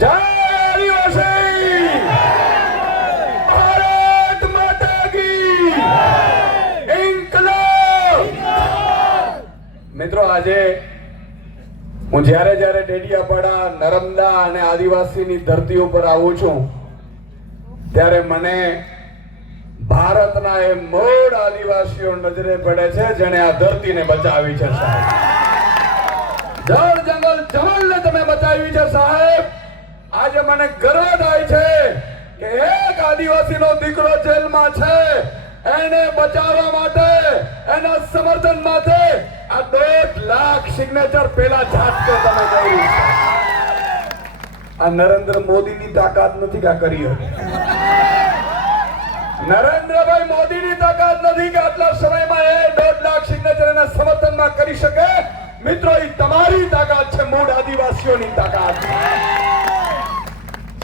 જય આદિવાસી! ભારત માતા કી ઇન્કલાબ! મિત્રો, આજે હું જ્યારે ડેડિયાપાડા, નર્મદા અને આદિવાસીની ધરતી ઉપર આવું છું ત્યારે મને ભારતના એ મૂળ આદિવાસીઓ નજરે પડે છે જેણે આ ધરતીને બચાવી છે. સાહેબ, જળ જંગલ જમલને તમે બચાવી છે. સાહેબ, આજે મને ગર્વ થાય છે કે એક આદિવાસીનો દીકરો જેલમાં છે, એને બચાવવા માટે, એના સમર્થન માટે આ 1.5 લાખ સિગ્નેચર પેલા ઝાટકે તમે કર્યું છે. આ નરેન્દ્ર મોદીની તાકાત નથી કે આ કરી હતી. નરેન્દ્રભાઈ મોદીની તાકાત નથી કે આટલા સમયમાં એ 1.5 લાખ સિગ્નેચર એના સમર્થનમાં કરી શકે. મિત્રો, એ તમારી તાકાત છે, મૂળ આદિવાસીઓની તાકાત.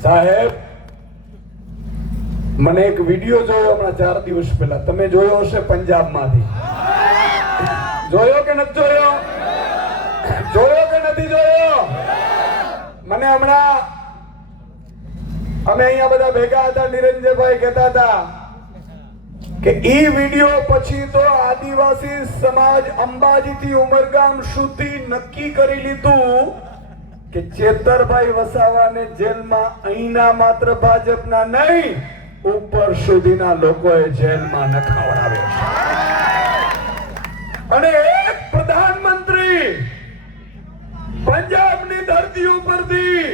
સાહેબ, મને એક વિડિયો જોયો હમણાં 4 દિવસ પહેલા, તમે જોયો હશે, પંજાબમાંથી. જોયો કે નથી જોયો? જોયો કે નથી જોયો? મને હમણાં અમે અહીંયા બધા ભેગા હતા, નિરંજયભાઈ કહેતા હતા કે ઈ વિડિયો પછી તો આદિવાસી સમાજ અંબાજીથી ઉમરગામ સુધી નક્કી કરી લીધું કે ચેતરભાઈ વસાવાને જેલમાં અહીંના માત્ર ભાજપના નહીં, ઉપર સુધીના લોકોએ જેલમાં નખાવડાવે છે. અને એક પ્રધાનમંત્રી પંજાબની ધરતી ઉપરથી,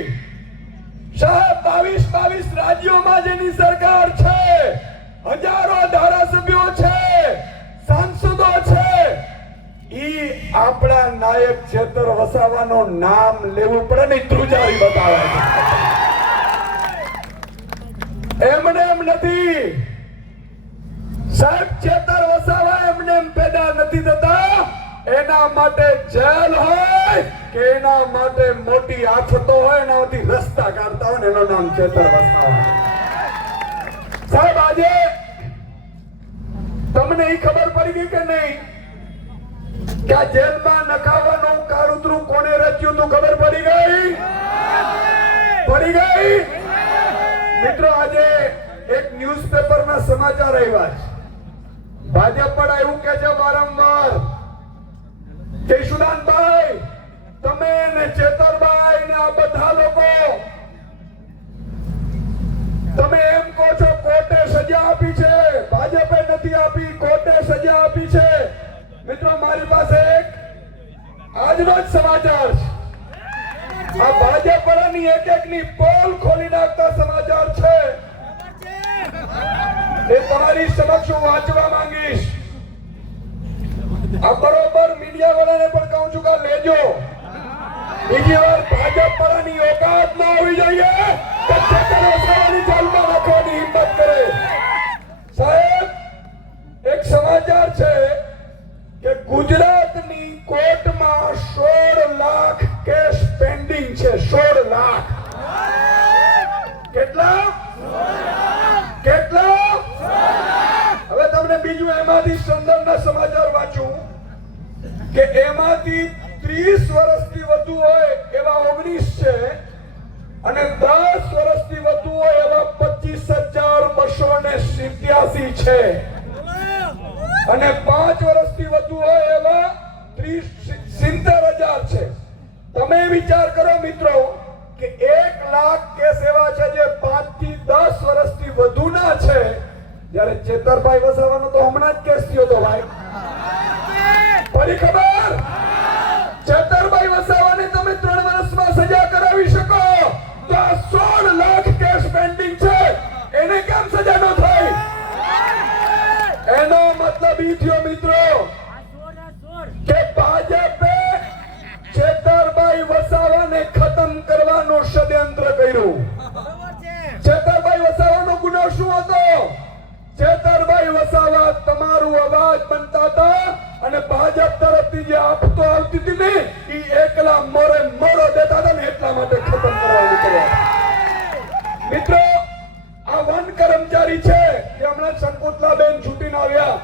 સાહેબ, 22 રાજ્યોમાં જેની સરકાર છે, હજારો ધારાસભ્યો છે, સાંસદો છે, ઈ આપણા નાયક ચેતર વસાવાનું નામ લેવું પડે ને ધ્રુજારી બતાવે છે. એમને એમ નથી સાહેબ, ચેતર વસાવા એમને એમ પેદા નથી થતા. એના માટે જેલ હોય કે એના માટે મોટી આફતો હોય, એનાથી રસ્તા કાઢતા હોય ને એનું નામ ચેતર વસાવા. સાહેબ, આજે તમને એ ખબર પડી ગઈ કે નહીં કે આ જેલમાં નખાવાનું કાળુતરું કોને રચ્યું તું? ખબર પડી ગઈ? પડી ગઈ? મિત્રો, આજે એક ન્યૂઝપેપરમાં સમાચાર આવ્યા છે. ભાજપ પણ એવું કે છે વારંવાર કે સુદાનભાઈ, તમે ને ચેતરભાઈ ને આ બધા લોકો તમે એમ કહો છો કોર્ટે સજા આપી છે, ભાજપે નથી આપી, કોર્ટે સજા આપી છે. મિત્રો, મારી પાસે એક આજનો જ સમાચાર છે. આ ભાજપ વાળાની એક-એકની પોલ ખોલી નાખતા સમાચાર છે. એ તમારી સમક્ષ હું વાંચવા માંગીશ. આ બરોબર મીડિયા વાળાને પણ કહું છું કે લેજો. બીજી વાર ભાજપ વાળાની ઓકાત ન હોવી જોઈએ કે ચેતર વસાવાની જેલમાં રાખવાની હિંમત કરે. સાહેબ, એક સમાચાર છે કે ગુજરાતની કોર્ટમાં 16 લાખ કેસ પેન્ડિંગ છે. 16 લાખ. કેટલા? કેટલા? હવે તમને બીજું એમાંથી સંદર્ભના સમાચાર વાંચું કે એમાંથી 30 વર્ષથી વધુ હોય એવા 19 છે અને 10 વર્ષથી વધુ હોય એવા 25,287 છે અને 5 વર્ષથી વધુ હોય એવા 70,000 છે. તમે વિચાર કરો મિત્રો કે 1 લાખ કેસ એવા છે જે 5 થી 10 વર્ષથી વધુના છે, જ્યારે ચેતરભાઈ વસાવાનો તો હમણાં જ કેસ થયો તો ભાઈ. પડી ખબર? ચેતરભાઈ વસાવાને તમે 3 વર્ષમાં સજા કરાવી શકો તો આ 16 લાખ કેસ પેન્ડિંગ છે, એને કેમ સજા ન થઈ? એનો મતલબ ઈ થયો મિત્રો કે ભાજપે ચેતરભાઈ વસાવાને ખતમ કરવાનું ષડયંત્ર કર્યું. ચેતરભાઈ વસાવાનો ગુનો શું હતો? ચેતરભાઈ વસાવા તમારું અવાજ બનતા હતા અને ભાજપ તરફથી જે આપતો આવતી હતી ને એ એકલા મોરે મોરો દેતા હતા ને એટલા માટે ખતમ કરાવવું પડે. મિત્રો, આ વન કર્મચારી છે કે હમણાં શંકુતલાબેન છૂટીને આવ્યા,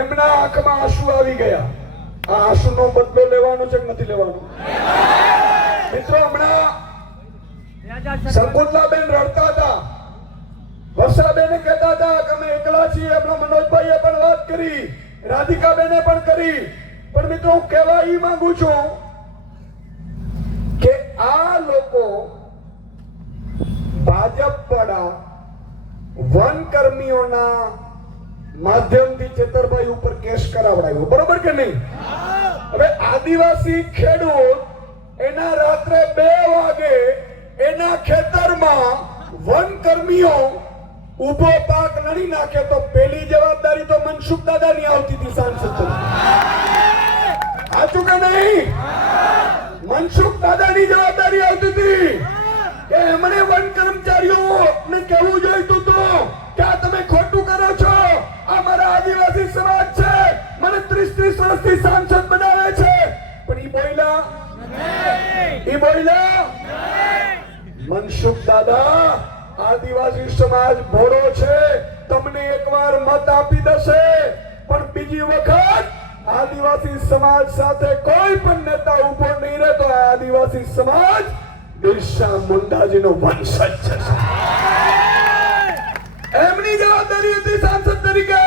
એમના આંખમાં આંસુ આવી ગયા. આ આંસુનો બદલો લેવાનો છે કે નથી લેવાનો? મિત્રો, હમણાં સંકુતલાબેન રડતા હતા, વર્ષાબેને કહેતા હતા કે અમે એકલા છીએ. આપણા મનોજભાઈએ પણ વાત કરી, રાધિકાબેને પણ કરી. પણ મિત્રો હું કહેવા ઈ માંગુ છું કે આ લોકો ભાજપ વાળા વન કર્મીઓના માધ્યમથી ચેતરભાઈ ઉપર કેસ કરાવડાવ્યો, બરોબર કે નહીં? હવે આદિવાસી ખેડૂત એના રાત્રે 2 વાગે એના ખેતરમાં વન કર્મીઓ ઉભો પાક લડી નાખે તો પેલી જવાબદારી તો મનસુખ દાદાની આવતી હતી સાંસદ. સાચું કે નહીં? મનસુખ દાદાની જવાબદારી આવતી હતી કે એમણે વન કર્મચારીઓને કહેવું જોઈતું હતું કે આ તમે ખોટું કરો છો, આ મારા આદિવાસી સમાજ છે, મને 30 વર્ષથી સાંસદ બનાવે છે. પણ ઈ બોલ્યા મનસુખ દાદા, આદિવાસી સમાજ ભોળો છે, તમને એકવાર મત આપી દેશે, પણ બીજી વખત આદિવાસી સમાજ સાથે કોઈ પણ નેતા ઉભો નહીં રહે તો આદિવાસી સમાજ બિરસા મુંડાજીનો વંશજ છે. એમની જવાબદારી હતી સાંસદ તરીકે,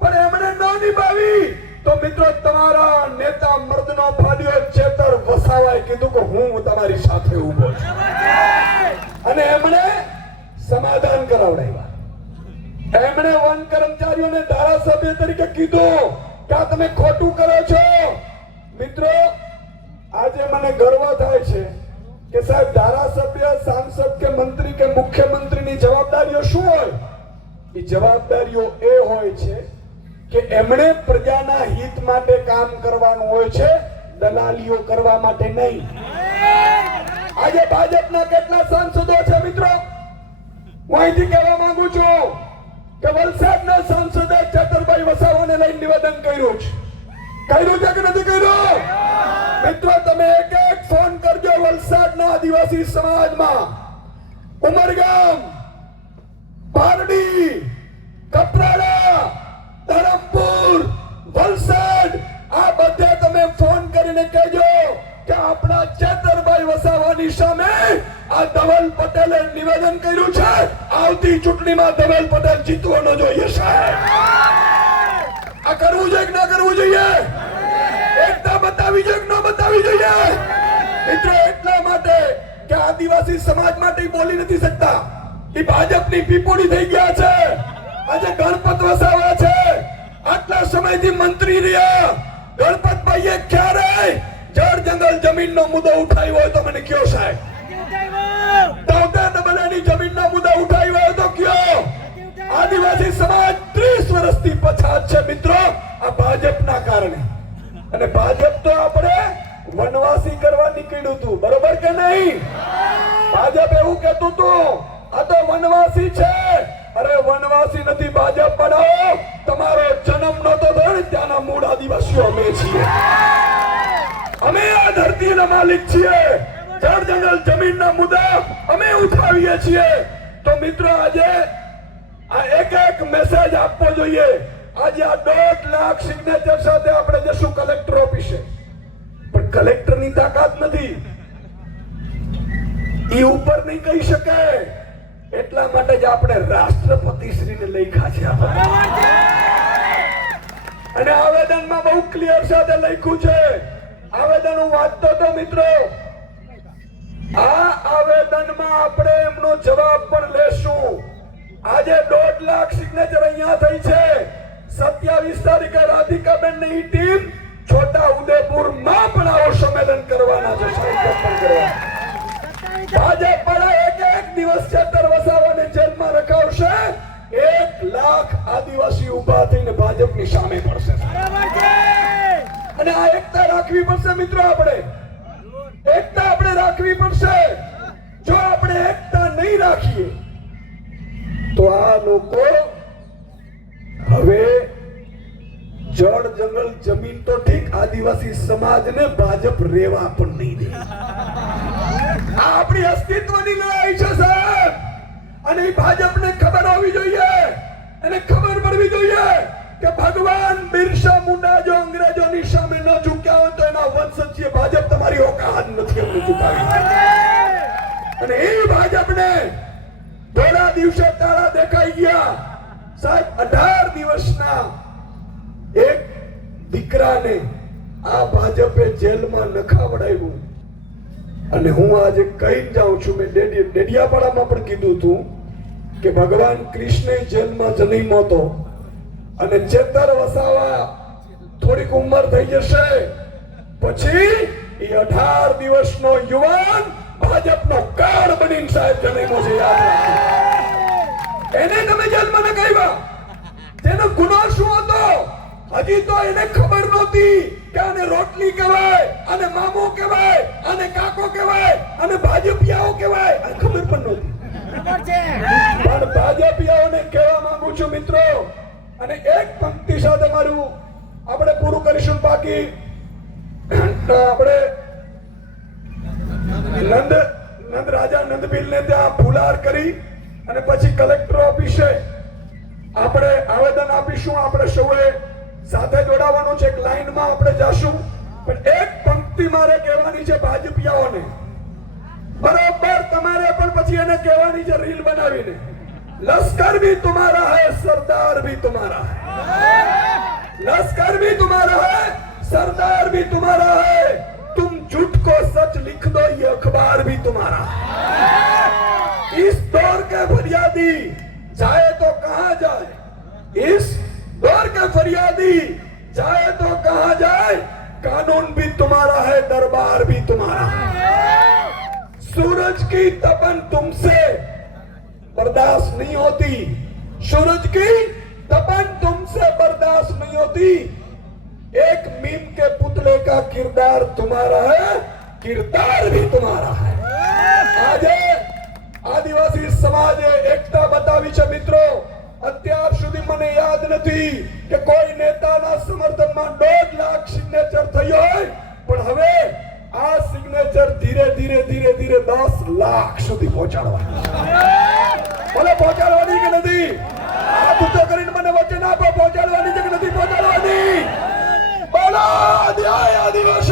પણ એમણે ન નિભાવી. તો મિત્રો તમારા નેતા મર્દનો ફાડ્યો ચેતર વસાવાએ કીધું કે હું તમારી સાથે ઉભો છું, અને એમણે સમાધાન કરાવડાવ્યા. એમણે વન કર્મચારીઓને ધારાસભ્ય તરીકે કીધું કે આ તમે ખોટું કરો છો. મિત્રો આજે મને ગર્વ થાય છે કે સાહેબ ધારાસભ્ય, સાંસદ કે મંત્રી કે મુખ્યમંત્રીની જવાબદારીઓ શું હોય? એ જવાબદારીઓ એ હોય છે કે એમણે પ્રજાના હિત માટે કામ કરવાનું હોય છે, દલાલીઓ કરવા માટે નહીં. આજે ભાજપના કેટલા સાંસદો છે મિત્રો? હું અહીંથી કહેવા માંગુ છું કે વલસાડના સાંસદે ચેતરભાઈ વસાવાને લઈને નિવેદન કર્યું છે. કર્યું છે કે નથી કર્યું? મિત્રો તમે એક ફોન કરજો વલસાડના આદિવાસી સમાજમાં, ઉમરગામ, પારડી, કપરાડા, ધરમપુર, વલસાડ, આ બધે તમે ફોન કરીને કહેજો કે આપણા ચેતરભાઈ વસાવાની સામે આ ધવલ પટેલે નિવેદન કર્યું છે, આવતી ચૂંટણીમાં ધવલ પટેલ જીતવાનો જોઈએ. સાહેબ આ કરવું જોઈએ કે ના કરવું જોઈએ? એકતા બતાવી જોઈએ કે ન બતાવી જોઈએ? મિત્રો એટલા માટે કે આદિવાસી સમાજ માટે બોલી નથી શકતા, એ ભાજપની પીપોડી થઈ ગયા છે. આજે ગણપત વસાવા છે, આટલા સમયથી મંત્રી રહ્યા. ગણપતભાઈએ ક્યારે જળ જંગલ જમીનનો મુદ્દો ઉઠાવ્યો હોય તો મને કયો સાહેબ? ની જમીનનો મુદ્દો ઉઠાવ્યો હોય તો કયો? આદિવાસી સમાજ 30 વર્ષથી પછાત છે મિત્રો, આ ભાજપના કારણે. અને ભાજપ તો આપણે વનવાસી કરવા નીકળ્યું હતું, બરોબર કે નહીં? ભાજપ એવું કહેતું હતું આ તો વનવાસી છે. અરે વનવાસી નથી ભાજપ બનાવો, તમારો જન્મ નતો થયો ને ત્યાંના મૂળ આદિવાસીઓ અમે છીએ. અમે આ ધરતીના માલિક છીએ, જળ જંગલ જમીનના મુદ્દા અમે ઉઠાવીએ છીએ. તો મિત્રો આજે આ એક મેસેજ આપવો જોઈએ. આજે આ 1.5 લાખ સિગ્નેચર સાથે આપણે જશું કલેક્ટર ઓફિસે, પણ કલેક્ટરની તાકાત નથી, ઈ ઉપર નહીં કહી શકે. એટલા માટે જ આપણે રાષ્ટ્રપતિ શ્રીને લખ્યા છે, અને આવેદનમાં બહુ ક્લિયર સાથે લખ્યું છે. આવેદન હું વાંચતો હતો મિત્રો, આ આવેદનમાં આપણે એમનો જવાબ પણ લેશું. આજે 1.5 લાખ સિગ્નેચર અહીંયા થઈ છે. 27 તારીખે રાધિકાબેન ની ટીમ છોટા ઉદેપુરમાં પણ આવો સંમેલન કરવાના છે. ભાજપ વાળા એક દિવસ ચેતર વસાવાને જેલમાં રખાવશે, 1 લાખ આદિવાસી ઉભા થઈને ભાજપની સામે પડશે. અને આ એકતા રાખવી પડશે મિત્રો, આપણે એકતા આપણે રાખવી પડશે. જો આપણે એકતા નહીં રાખીએ તો આ લોકો હવે જળ જંગલ જમીન તો ઠીક, આદિવાસી સમાજને ભાજપ રેવા પણ નહીં દે. આ આપણી અસ્તિત્વની લડાઈ છે સાહેબ, અને ભાજપને ખબર હોવી જોઈએ, અને ખબર પડવી જોઈએ કે ભગવાન બિરસા મુંડા જો અંગ્રેજોની સામે ન ઝૂક્યા હોય તો એના વંશજ છે. ભાજપ તમારી ઓકાત નથી અમને ઝુકાવી, અને એ ને થોડા દિવસે તાળા દેખાઈ ગયા સાહેબ 18 દિવસના એક દીકરાને આ ભાજપે જેલમાં નખાવડાવ્યું અને હું આજે કહીને જાઉં છું મેં ડેડિયાપાડામાં પણ કીધું હતું કે ભગવાન કૃષ્ણ જેલમાં જન્મ્યો હતો અને ચેતર વસાવા થોડીક ઉંમર થઈ જશે પછી એ 18 દિવસનો યુવાન ભાજપનો કાર્ડ બનીને સાહેબ જન્મ્યો છે યાદ રાખજો એને તમે જેલમાં નખાવ્યા તેનો ગુનો શું હતો હજી તો એને ખબર નહોતી કે આને રોટલી કહેવાય આને મામો કહેવાય આને કાકો કહેવાય આને ભાજપિયાઓ કહેવાય આ ખબર પણ નહોતી પણ ભાજપિયાઓને કહેવા માંગુ છું મિત્રો અને એક પંક્તિ સાથે મારું આપણે પૂરું કરીશું બાકી આપણે નંદ રાજા નંદબીલને ત્યાં ફુલાર કરી અને પછી કલેક્ટર ઓફિસે આપણે આવેદન આપીશું આપણે સૌએ સાથે જોડાવાનું છે એક લાઈનમાં આપણે જાશું પણ એક પંક્તિ મારે કહેવાની છે ભાજપિયાઓને બરોબર તમારે પણ પછી એને કહેવાની છે રીલ બનાવીને लश्कर भी तुम्हारा है सरदार भी तुम्हारा है लश्कर भी तुम्हारा है सरदार भी तुम्हारा है तुम झूठ को सच लिख दो ये अखबार भी तुम्हारा है इस दौर के फरियादी जाए तो कहां जाए इस दौर के फरियादी जाए तो कहां जाए कानून भी तुम्हारा है दरबार भी तुम्हारा है सूरज की तपन तुमसे बर्दाश्त नहीं होती सूरज की तपन तुमसे बर्दाश्त नहीं होती एक मीम के पुतले का किरदार तुम्हारा है किरदार भी तुम्हारा है आज आदिवासी समाजे एकता बतावी છે મિત્રો અત્યાર સુધી મને યાદ નથી કે કોઈ નેતાના સમર્થનમાં 1.5 લાખ સિગ્નેચર થયો હોય પણ હવે આ સિગ્નેચર ધીરે ધીરે ધીરે ધીરે 10 લાખ સુધી પહોંચાડવા બોલે પહોંચાડવાની કે નથી આ તો કરીને મને વચન આપો પહોંચાડવાની છે કે નથી પહોંચાડવાની બોલો આદિવાસી